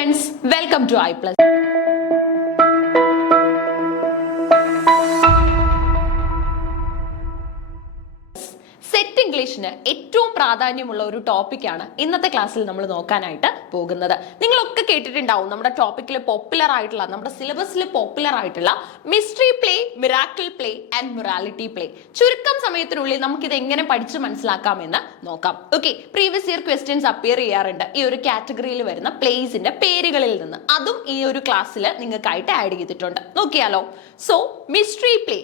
friends, welcome to iPlus. Set ഇംഗ്ലീഷിന് ഏറ്റവും പ്രാധാന്യമുള്ള ഒരു ടോപ്പിക്കാണ് ഇന്നത്തെ ക്ലാസ്സിൽ നമ്മൾ നോക്കാനായിട്ട് പോകുന്നത്. നിങ്ങളൊക്കെ കേട്ടിട്ടുണ്ടാവും നമ്മുടെ ടോപ്പിക്കിൽ പോപ്പുലർ ആയിട്ടുള്ള, നമ്മുടെ സിലബസിൽ പോപ്പുലർ ആയിട്ടുള്ള mystery play, miracle play and morality play. ചുരുക്കം സമയത്തിനുള്ളിൽ നമുക്കിത് എങ്ങനെ പഠിച്ച് മനസ്സിലാക്കാമെന്ന് നോക്കാം. Okay, previous year questions appear ചെയ്യാറുണ്ട് ഈ ഒരു കാറ്റഗറിയിൽ വരുന്ന പ്ലേസിന്റെ പേരുകളിൽ നിന്ന്. അതും ഈ ഒരു ക്ലാസ്സിൽ നിങ്ങൾക്കായിട്ട് ആഡ് ചെയ്തിട്ടുണ്ട്. നോക്കിയാലോ. സോ മിസ്റ്ററി പ്ലേ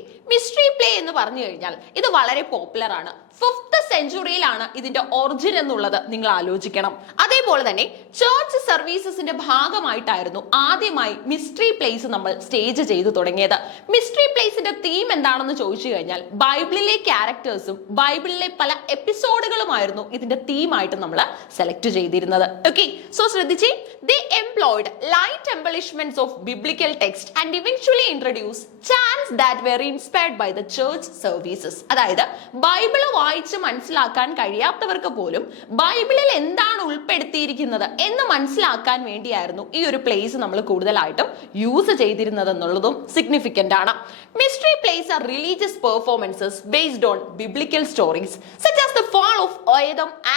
എന്ന് പറഞ്ഞു കഴിഞ്ഞാൽ ഇത് വളരെ പോപ്പുലർ ആണ്. 5th സെഞ്ചുറിയിലാണ് ഇതിന്റെ ഒറിജിൻ എന്നുള്ളത് നിങ്ങൾ ആലോചിക്കണം. അതേപോലെ തന്നെ ചർച്ച് സർവീസസിന്റെ ഭാഗമായിട്ടായിരുന്നു ആദ്യമായി മിസ്റ്ററി പ്ലേസ് നമ്മൾ സ്റ്റേജ് ചെയ്തു തുടങ്ങിയത്. മിസ്റ്ററി പ്ലേസിന്റെ തീം എന്താണെന്ന് ചോദിച്ചു കഴിഞ്ഞാൽ ബൈബിളിലെ ക്യാരക്ടേഴ്സും ബൈബിളിലെ പല എപ്പിസോഡുകളുമായിരുന്നു ഇതിന്റെ തീമായിട്ട് നമ്മൾ സെലക്ട് ചെയ്തിരുന്നത്. ഓക്കെ, സോ ശ്രദ്ധിച്ചേ. They employed light embellishments of biblical text and eventually introduced chants that were inspired by the church services. അതായത് ബൈബിള് വായിച്ച് മനസ്സിലാക്കാൻ കഴിയാത്തവർക്ക് പോലും ബൈബിളിൽ എന്താണ് ഉൾപ്പെടുത്തിയിരിക്കുന്നത് എന്ന് മനസ്സിലാക്കാൻ വേണ്ടിയായിരുന്നു ഈ ഒരു പ്ലേസ് നമ്മൾ കൂടുതലായിട്ടും യൂസ് ചെയ്തിരുന്നത് എന്നുള്ളതും സിഗ്നിഫിക്കന്റ് ആണ്. Mystery plays are religious performances based on biblical stories such as the fall of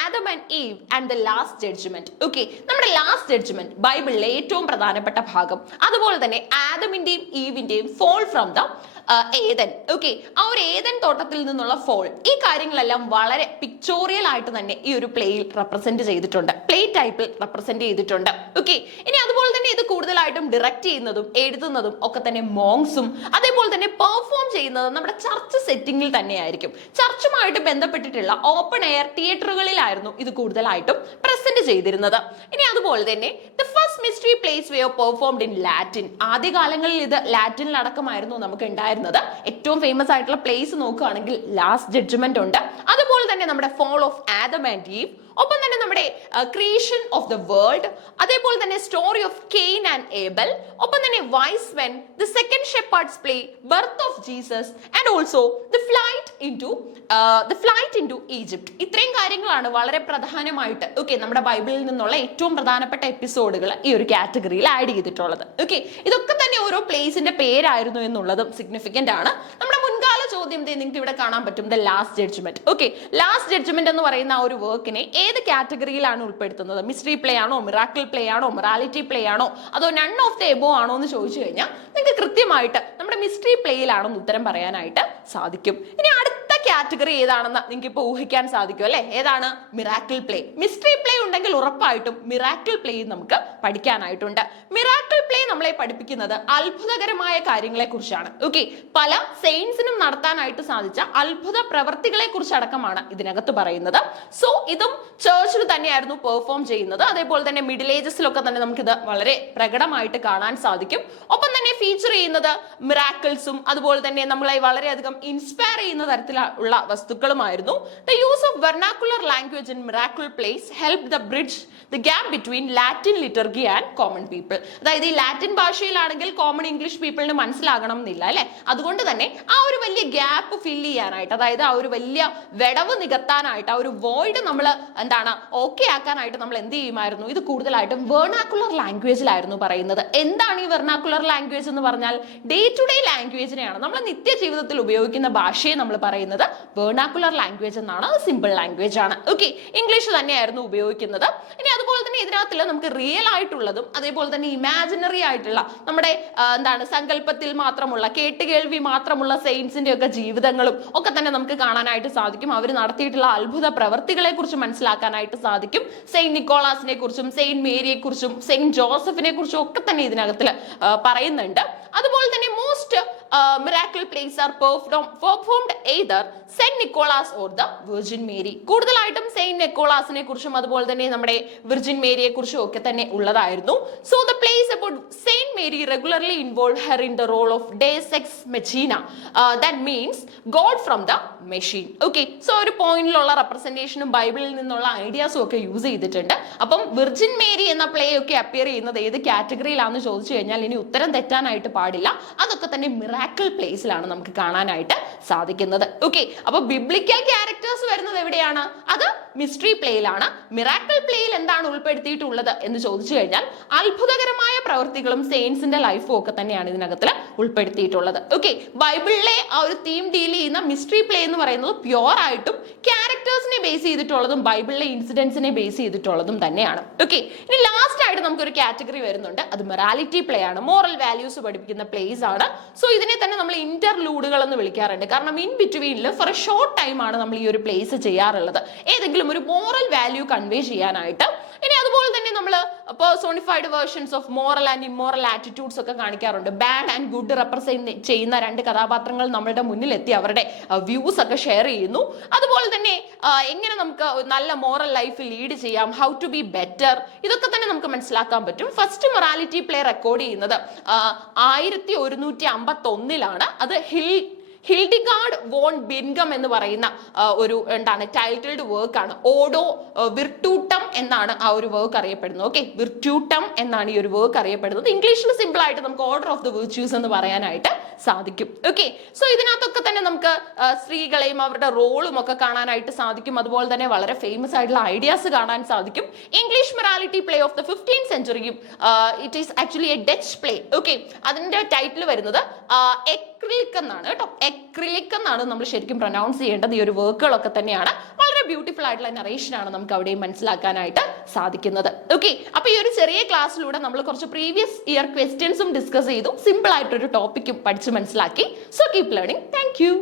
Adam and Eve and the last judgment. Okay, നമ്മുടെ ലാസ്റ്റ് ജഡ്ജ്മെന്റ് ബൈബിളിലെ ഏറ്റവും പ്രധാനപ്പെട്ട ഭാഗം. അതുപോലെ തന്നെ ആദമിന്റെയും ഈവിന്റെയും fall from the Eden. Okay, ആ ഒരു ഏദൻ തോട്ടത്തിൽ നിന്നുള്ള ഫോൾ, ഈ കാര്യങ്ങളെല്ലാം വളരെ പിക്ചോറിയൽ ആയിട്ട് തന്നെ ഈ ഒരു പ്ലേയിൽ റെപ്രസെന്റ് ചെയ്തിട്ടുണ്ട്, പ്ലേ ടൈപ്പിൽ റെപ്രസെന്റ് ചെയ്തിട്ടുണ്ട്. ഓക്കെ, ഇനി അതുപോലെ തന്നെ ഇത് കൂടുതലായിട്ടും ഡയറക്റ്റ് ചെയ്യുന്നതും എഴുതുന്നതും ഒക്കെ തന്നെ മോങ്സും അതേപോലെ തന്നെ പെർഫോം ചെയ്യുന്നതും നമ്മുടെ ചർച്ച് സെറ്റിംഗിൽ തന്നെയായിരിക്കും. ചർച്ചുമായിട്ട് ബന്ധപ്പെട്ടിട്ടുള്ള ഓപ്പൺ എയർ തിയേറ്ററുകളിലായിരുന്നു ഇത് കൂടുതലായിട്ടും പ്രസന്റ് ചെയ്തിരുന്നത്. ഇനി അതുപോലെ തന്നെ the first mystery place where performed in Latin. ആദ്യകാലങ്ങളിൽ ഇത് ലാറ്റിനിൽ അടക്കമായിരുന്നു നമുക്ക് ഉണ്ടായിരുന്നത്. ഏറ്റവും ഫേമസ് ആയിട്ടുള്ള പ്ലേസ് നോക്കുകയാണെങ്കിൽ ലാസ്റ്റ് ജഡ്ജ്മെന്റ് ഉണ്ട്, അതുപോലെ തന്നെ നമ്മുടെ fall of Adam and Eve, ഒപ്പം തന്നെ നമ്മുടെ ക്രിയേഷൻ ഓഫ് ദ വേൾഡ്, അതേപോലെ തന്നെ story of Cain and Abel, ഒപ്പം തന്നെ wise men, the second shepherds play, birth of Jesus and also the flight into Egypt. ഇത്രയും കാര്യങ്ങളാണ് വളരെ പ്രധാനമായിട്ട് ഓക്കെ നമ്മുടെ ബൈബിളിൽ നിന്നുള്ള ഏറ്റവും പ്രധാനപ്പെട്ട എപ്പിസോഡുകൾ ഈ ഒരു കാറ്റഗറിയിൽ ആഡ് ചെയ്തിട്ടുള്ളത്. ഓക്കെ, ഇതൊക്കെ തന്നെ ഓരോ പ്ലേസിന്റെ പേരായിരുന്നു എന്നുള്ളതും സിഗ്നിഫിക്കന്റ് ആണ്. നമ്മുടെ മുൻകാല ചോദ്യം നിങ്ങൾക്ക് ഇവിടെ കാണാൻ പറ്റും, the last judgment. Okay, last judgment എന്ന് പറയുന്ന ആ ഒരു വർക്കിനെ ഏത് കാറ്റഗറിയിലാണ് ഉൾപ്പെടുത്തുന്നത്? മിസ്റ്ററി പ്ലേ ആണോ, മിറാക്കിൾ പ്ലേ ആണോ, മൊറാലിറ്റി പ്ലേ ആണോ, അതോ നൺ ഓഫ് ദ എബോ ആണോ എന്ന് ചോദിച്ചു കഴിഞ്ഞാൽ നിങ്ങൾക്ക് കൃത്യമായിട്ട് നമ്മുടെ മിസ്റ്ററി പ്ലേയിലാണെന്ന് ഉത്തരം പറയാനായിട്ട് സാധിക്കും. ഇനി അടുത്ത കാറ്റഗറി ഏതാണെന്ന് നിങ്ങൾക്ക് ഇപ്പോൾ ഊഹിക്കാൻ സാധിക്കും അല്ലെ? ഏതാണ്? Miracle play. മിസ്റ്ററി പ്ലേ ഉണ്ടെങ്കിൽ ഉറപ്പായിട്ടും മിറാക്കിൾ പ്ലേ നമുക്ക് പഠിക്കാനായിട്ടുണ്ട്. മിറാക്കിൾ പ്ലേ നമ്മളെ പഠിപ്പിക്കുന്നത് അത്ഭുതകരമായ കാര്യങ്ങളെ കുറിച്ചാണ്. ഓക്കെ, പല സെയിൻസിനും നടത്താനായിട്ട് സാധിച്ച അത്ഭുത പ്രവർത്തികളെ കുറിച്ച് അടക്കമാണ് ഇതിനകത്ത് പറയുന്നത്. സോ ഇതും ചർച്ചിൽ തന്നെയായിരുന്നു പെർഫോം ചെയ്യുന്നത്. അതേപോലെ തന്നെ മിഡിൽ ഏജസിലൊക്കെ തന്നെ നമുക്കിത് വളരെ പ്രകടമായിട്ട് കാണാൻ സാധിക്കും. ഒപ്പം തന്നെ ഫീച്ചർ ചെയ്യുന്നത് മിറാക്കിൾസും അതുപോലെ തന്നെ നമ്മളെ വളരെയധികം ഇൻസ്പയർ ചെയ്യുന്ന തരത്തിലുള്ള വസ്തുക്കളുമായിരുന്നു. The use of vernacular language in miracle plays helped the bridge the gap between Latin liturgy and common people. അതായത് ഈ ലാറ്റിൻ ഭാഷയിലാണെങ്കിൽ കോമൺ ഇംഗ്ലീഷ് പീപ്പിളിന് മനസ്സിലാകണം എന്നില്ല അല്ലെ. അതുകൊണ്ട് തന്നെ ആ ഒരു വലിയ ഗ്യാപ്പ് ഫിൽ ചെയ്യാനായിട്ട്, അതായത് ആ ഒരു വലിയ വിടവ് നികത്താനായിട്ട്, ആ ഒരു വോയിഡ് നമ്മൾ എന്താണ് ഓക്കെ ആക്കാനായിട്ട് നമ്മൾ എന്ത് ചെയ്യുമായിരുന്നു? ഇത് കൂടുതലായിട്ടും വെർണാക്കുലർ ലാംഗ്വേജിലായിരുന്നു പറയുന്നത്. എന്താണ് ഈ വെർണാക്കുലർ ലാംഗ്വേജ് എന്ന് പറഞ്ഞാൽ? ഡേ ടു ഡേ ലാംഗ്വേജിനെയാണ്, നമ്മൾ നിത്യജീവിതത്തിൽ ഉപയോഗിക്കുന്ന ഭാഷയെ നമ്മൾ പറയുന്നത് വെർണാക്കുലർ ലാംഗ്വേജ് എന്നാണ്. സിമ്പിൾ ലാംഗ്വേജ് ആണ്. ഓക്കെ, ഇംഗ്ലീഷ് തന്നെയായിരുന്നു ഉപയോഗിക്കുന്നത്. ഇനി അതുപോലെ തന്നെ ഇതിനകത്തിൽ നമുക്ക് റിയൽ ആയിട്ടുള്ളതും അതേപോലെ തന്നെ ഇമാജിനറി ആയിട്ടുള്ള നമ്മുടെ എന്താണ് സങ്കല്പത്തിൽ മാത്രമുള്ള, കേട്ടുകേൾവി മാത്രമുള്ള സെയിൻസിന്റെ ഒക്കെ ജീവിതങ്ങളും ഒക്കെ തന്നെ നമുക്ക് കാണാനായിട്ട് സാധിക്കും. അവർ നടത്തിയിട്ടുള്ള അത്ഭുത പ്രവർത്തികളെ കുറിച്ച് മനസ്സിലാക്കാനായിട്ട് സാധിക്കും. സെയിന്റ് നിക്കോളാസിനെ കുറിച്ചും സെയിന്റ് മേരിയെ കുറിച്ചും സെയിന്റ് ജോസഫിനെ കുറിച്ചും ഒക്കെ തന്നെ ഇതിനകത്തിൽ പറയുന്നുണ്ട്. അതുപോലെ തന്നെ most miracle plays are performed either Saint Nicholas or the Virgin Mary. കൂടുതലായിട്ടും സെയിന്റ് നിക്കോളാസിനെ കുറിച്ചും അതുപോലെ തന്നെ നമ്മുടെ വിർജിൻ മേരിയെ കുറിച്ചും ഒക്കെ തന്നെ ഉള്ളതായിരുന്നു. So the plays about Saint Mary regularly involve her in the role of deus ex machina, that means god from the machine. Okay, so ഒരു പോയിന്റിലുള്ള റെപ്രസെന്റേഷനും ബൈബിളിൽ നിന്നുള്ള ഐഡിയാസും ഒക്കെ യൂസ് ചെയ്തിട്ടുണ്ട്. അപ്പം വിർജിൻ മേരി എന്ന പ്ലേ ഒക്കെ അപ്പിയർ ചെയ്യുന്നത് ഏത് കാറ്റഗറിയിലാണെന്ന് ചോദിച്ചു കഴിഞ്ഞാൽ ഇനി ഉത്തരം തെറ്റാനായിട്ട് പാടില്ല. അതൊക്കെ തന്നെ മിറാക്കിൾ പ്ലേസിലാണ് നമുക്ക് കാണാനായിട്ട് സാധിക്കുന്നത്. ഓക്കെ, അപ്പൊ ബിബ്ലിക്കൽ ക്യാരക്ടേഴ്സ് വരുന്നത് എവിടെയാണ്? അത് മിസ്റ്ററി പ്ലേയിലാണ്. മിറാക്കിൾ പ്ലേയിൽ എന്താണ് ഉൾപ്പെടുത്തിയിട്ടുള്ളത് എന്ന് ചോദിച്ചു കഴിഞ്ഞാൽ അത്ഭുതകരമായ പ്രവൃത്തികളും സെയിൻസിന്റെ ലൈഫും ഒക്കെ തന്നെയാണ് ഇതിനകത്ത് ഉൾപ്പെടുത്തിയിട്ടുള്ളത്. ഓക്കെ, ബൈബിളിലെ ആ ഒരു തീം ഡീൽ ചെയ്യുന്ന മിസ്റ്ററി പ്ലേ എന്ന് പറയുന്നത് പ്യുവർ ആയിട്ടും ക്യാരക്ടേഴ്സിനെ ബേസ് ചെയ്തിട്ടുള്ളതും ബൈബിളിലെ ഇൻസിഡൻസിനെ ബേസ് ചെയ്തിട്ടുള്ളതും തന്നെയാണ്. ഓക്കെ, ഇനി ലാസ്റ്റ് ആയിട്ട് നമുക്കൊരു കാറ്റഗറി വരുന്നുണ്ട്, അത് മൊറാലിറ്റി പ്ലേ ആണ്. മോറൽ വാല്യൂസ് പഠിപ്പിക്കുന്ന പ്ലേസ് ആണ്. സോ ഇതിനെ തന്നെ നമ്മൾ ഇന്റർലൂഡുകൾ എന്ന് വിളിക്കാറുണ്ട്. കാരണം ഇൻ ബിറ്റ്വീനിൽ ഫോർ എ ഷോർട്ട് ടൈം ആണ് നമ്മൾ ഈ ഒരു പ്ലേസ് ചെയ്യാറുള്ളത്, ഏതെങ്കിലും ഒരു മോറൽ വാല്യൂ കൺവേ ചെയ്യാനായിട്ട്. ഇനി അതുപോലെ തന്നെ നമ്മൾ personified versions of moral and immoral attitudes ഒക്കെ കാണിക്കാറുണ്ട്. ബാഡ് ആൻഡ് ഗുഡ് റെപ്രസെന്റ് ചെയ്യുന്ന രണ്ട് കഥാപാത്രങ്ങൾ നമ്മുടെ മുന്നിൽ എത്തി അവരുടെ വ്യൂസ് ഒക്കെ ഷെയർ ചെയ്യുന്നു. അതുപോലെ തന്നെ എങ്ങനെ നമുക്ക് നല്ല മോറൽ ലൈഫ് ലീഡ് ചെയ്യാം, ഹൗ ടു ബി ബെറ്റർ, ഇതൊക്കെ തന്നെ നമുക്ക് മനസ്സിലാക്കാൻ പറ്റും. ഫസ്റ്റ് മൊറാലിറ്റി പ്ലേ റെക്കോർഡ് ചെയ്യുന്നത് 1151 അത് ഹിൽഡിഗാർഡ് വോൺ ബിൻഗം എന്ന് പറയുന്ന ഒരു ടൈറ്റിൽഡ് വർക്ക് ആണ്. ഓഡോ വിർട്ടൂട്ടം എന്നാണ് ആ ഒരു വർക്ക് അറിയപ്പെടുന്നത്. ഓക്കെ, വിർട്യൂട്ടം എന്നാണ് ഈ ഒരു വർക്ക് അറിയപ്പെടുന്നത്. ഇംഗ്ലീഷിൽ സിമ്പിൾ ആയിട്ട് നമുക്ക് ഓർഡർ ഓഫ് ദ വിർച്യൂസ് എന്ന് പറയാനായിട്ട് സാധിക്കും. ഓക്കെ, സോ ഇതിനകത്തൊക്കെ തന്നെ നമുക്ക് സ്ത്രീകളെയും അവരുടെ റോളും ഒക്കെ കാണാനായിട്ട് സാധിക്കും. അതുപോലെ തന്നെ വളരെ ഫേമസ് ആയിട്ടുള്ള ഐഡിയാസ് കാണാൻ സാധിക്കും. English morality play off the 15th century, it is actually A Dutch play. Okay, അതിന്റെ ടൈറ്റിൽ വരുന്നത് എക്രിലിക് എന്നാണ് കേട്ടോ. എക്രിലിക് എന്നാണ് നമ്മൾ ശരിക്കും പ്രൊനൗൺസ് ചെയ്യേണ്ടത്. ഈ ഒരു വർക്കുകളൊക്കെ തന്നെയാണ്. വളരെ ബ്യൂട്ടിഫുൾ ആയിട്ടുള്ള നറേഷൻ ആണ് നമുക്ക് അവിടെയും മനസ്സിലാക്കാനായിട്ട് സാധിക്കുന്നത്. ഓക്കെ, അപ്പൊ ഈ ഒരു ചെറിയ ക്ലാസ്സിലൂടെ നമ്മൾ കുറച്ച് പ്രീവിയസ് ഇയർ ക്വസ്റ്റ്യൻസും ഡിസ്കസ് ചെയ്തു, സിമ്പിൾ ആയിട്ടൊരു ടോപ്പിക്കും പഠിച്ചു മനസ്സിലാക്കി. So keep learning. Thank you.